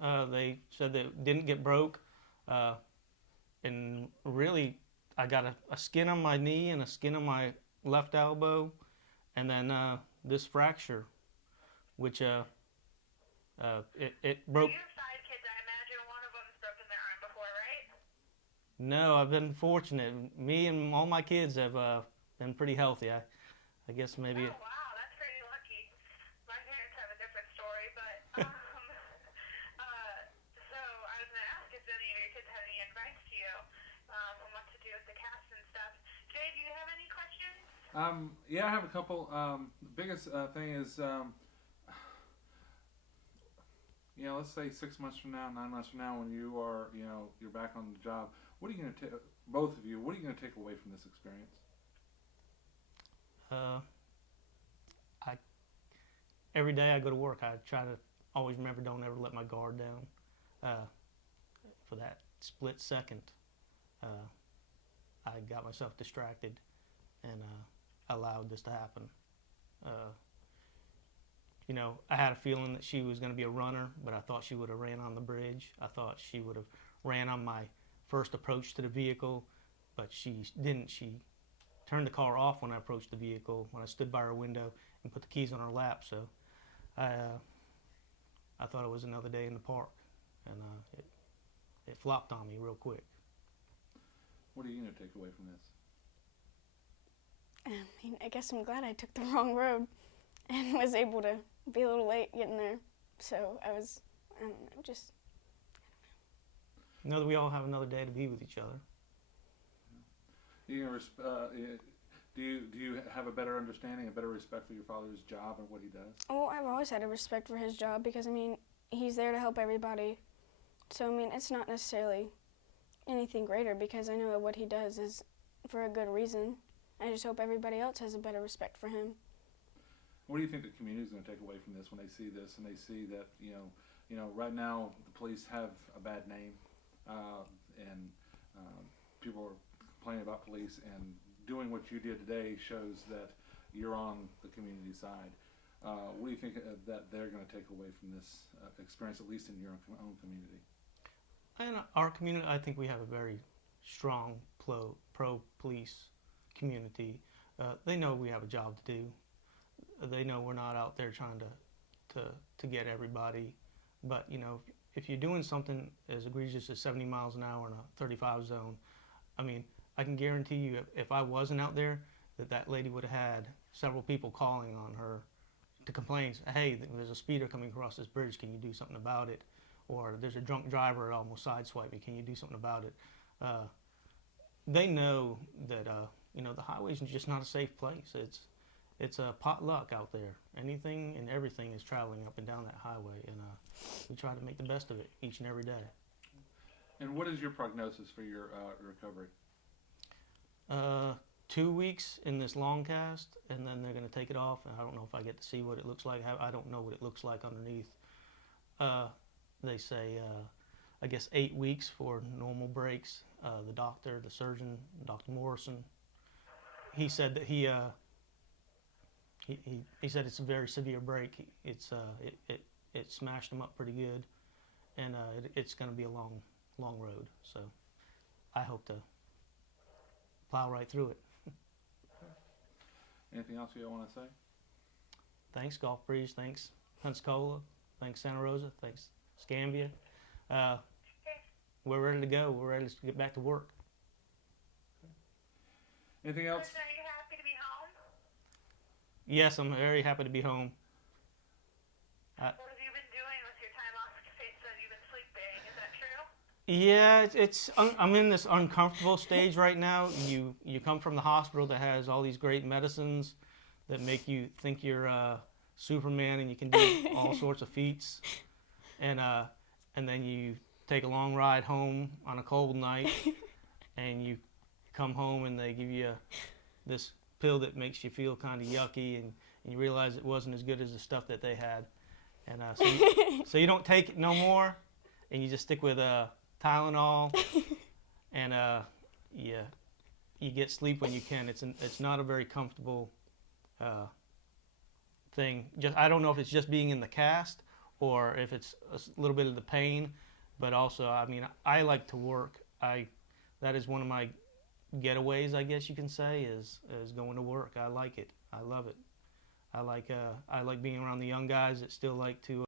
They said that it didn't get broke, uh, and really, I got a skin on my knee and a skin on my left elbow, and then this fracture, which it So broke. you have five kids. I imagine one of them's broken their arm before, right? No, I've been fortunate. Me and all my kids have been pretty healthy. I guess maybe. Oh wow, that's pretty lucky. My parents have a different story, but uh, so I was gonna ask if any of your kids had any advice to you on what to do with the cast and stuff. Jay, do you have any questions? Yeah, I have a couple. The biggest thing is, let's say 6 months from now, 9 months from now, when you are, you're back on the job. What are you going to take? Both of you, what are you going to take away from this experience? Uh, I every day I go to work, I try to always remember don't ever let my guard down. Uh, for that split second, uh, I got myself distracted and allowed this to happen. Uh, I had a feeling that she was going to be a runner, but I thought she would have ran on the bridge. I thought she would have ran on my first approach to the vehicle, but she didn't. She turned the car off when I approached the vehicle, when I stood by her window and put the keys on her lap. So I thought it was another day in the park, and it flopped on me real quick. What are you going to take away from this? I mean, I guess I'm glad I took the wrong road and was able to be a little late getting there. So I don't know, just. Know that we all have another day to be with each other. Do you have a better understanding, a better respect for your father's job and what he does? Oh, I've always had a respect for his job because, I mean, he's there to help everybody. So, I mean, it's not necessarily anything greater because I know that what he does is for a good reason. I just hope everybody else has a better respect for him. What do you think the community is going to take away from this when they see this and they see that right now the police have a bad name, and people are complaining about police, and doing what you did today shows that you're on the community side. What do you think that they're going to take away from this experience, at least in your own community? In our community, I think we have a very strong pro-police community. They know we have a job to do. They know we're not out there trying to get everybody. But, if you're doing something as egregious as 70 miles an hour in a 35 zone, I mean, I can guarantee you if I wasn't out there, that lady would have had several people calling on her to complain, hey, there's a speeder coming across this bridge, can you do something about it? Or there's a drunk driver almost sideswiped me, can you do something about it? They know that, the highway's just not a safe place. It's a potluck out there. Anything and everything is traveling up and down that highway, and we try to make the best of it each and every day. And what is your prognosis for your recovery? 2 weeks in this long cast, and then they're going to take it off, and I don't know if I get to see what it looks like. I don't know what it looks like underneath. They say, I guess 8 weeks for normal breaks. The doctor, the surgeon, Dr. Morrison, he said that he said it's a very severe break. It smashed him up pretty good, and it's going to be a long road. So I hope to plow right through it. Anything else you want to say? Thanks, Gulf Breeze. Thanks, Pensacola. Thanks, Santa Rosa. Thanks, Scambia. We're ready to go. We're ready to get back to work. Anything else? So are you happy to be home? Yes, I'm very happy to be home. What have you been doing with your time off? You said you've been sleeping. Is that true? Yeah, I'm in this uncomfortable stage right now. You come from the hospital that has all these great medicines that make you think you're Superman and you can do all sorts of feats, and then you take a long ride home on a cold night, and you come home and they give you this pill that makes you feel kind of yucky, and you realize it wasn't as good as the stuff that they had, and so you don't take it no more, and you just stick with Tylenol, and you get sleep when you can. It's not a very comfortable thing. I don't know if it's just being in the cast or if it's little bit of the pain. But also, I mean, I like to work. That is one of my getaways, I guess you can say, is going to work. I like it. I love it. I like being around the young guys that still like to